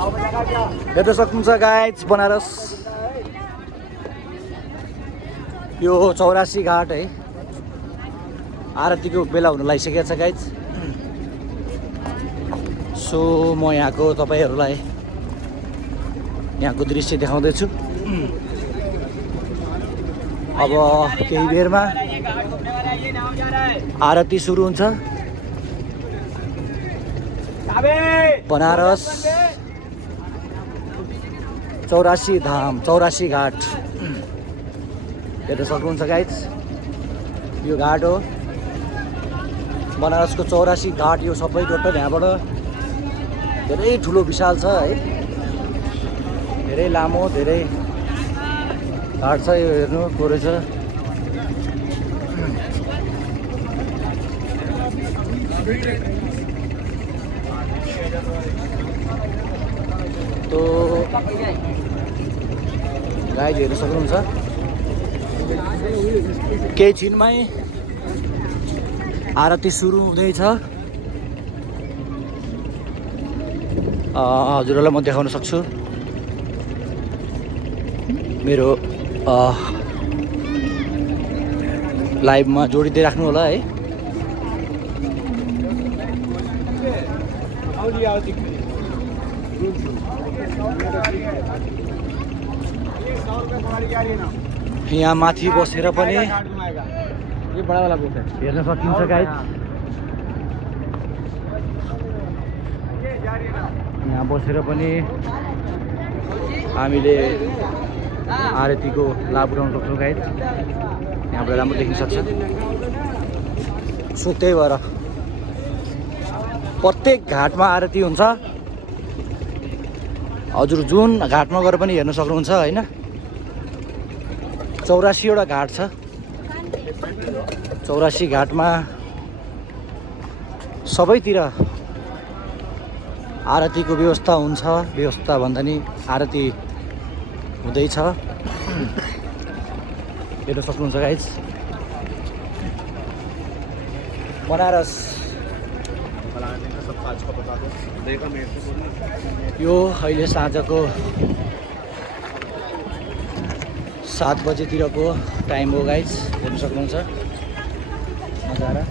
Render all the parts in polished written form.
हेर्न सक्नुहुन्छ गाइज बनारस यो 84 घाट है आरतीको बेला हुन लागिसकेको छ गाइज। सो म यहाँको तपाईहरुलाई यहाँको दृश्य देखाउँदैछु। अब केही बेरमा आरती सुरु हुन्छ। बनारस 84 धाम 84 घाट हेर्न सक्नुहुन्छ गाइज। यो घाट हो बनारसको 84 घाट। यो सबै टोटल यहाँबाट धेरै ठुलो विशाल छ है, धेरै लामो धेरै घाट छ। यो हेर्नु कोरे छ। तो गाइज हेर्न सक्नुहुन्छ केही छिनमै आरती सुरु हुँदैछ। हजुरहरूलाई म देखाउन सक्छु। मेरो लाइभमा जोडिदिइ राख्नु होला है। यहाँ माथि बसेर पनि हेर्न सकिन्छ गाइज। यहाँ बसेर पनि हामीले आरतीको लाभ उठाउन सक्छौँ गाइज। यहाँबाट राम्रो देख्न सक्छ। सो त्यही भएर प्रत्येक घाटमा आरती हुन्छ। हजुर जुन घाटमा गएर पनि हेर्न सक्नुहुन्छ हैन। 84 वटा घाट छ। 84 घाटमा सबैतिर आरतीको व्यवस्था हुन्छ। व्यवस्था भन्दा नि आरती हुँदैछ। हेर्न सक्नुहुन्छ गाइज। बनारस यो अहिले साँझको 7 बजेतिरको टाइम हो गाइज। हेर्न सक्नुहुन्छ नजारा।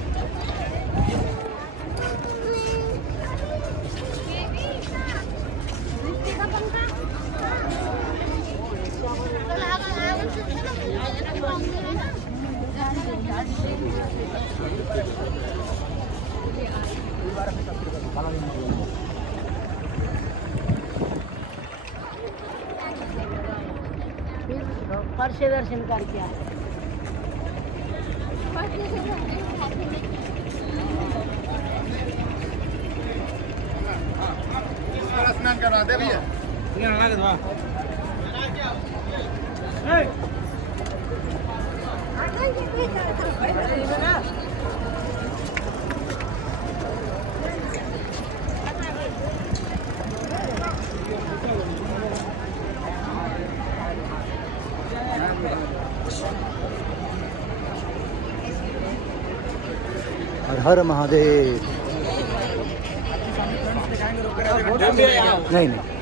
परसे दर्शन करके आए। स्नान करवा दे भैया। हर हर महादेव। नहीं नहीं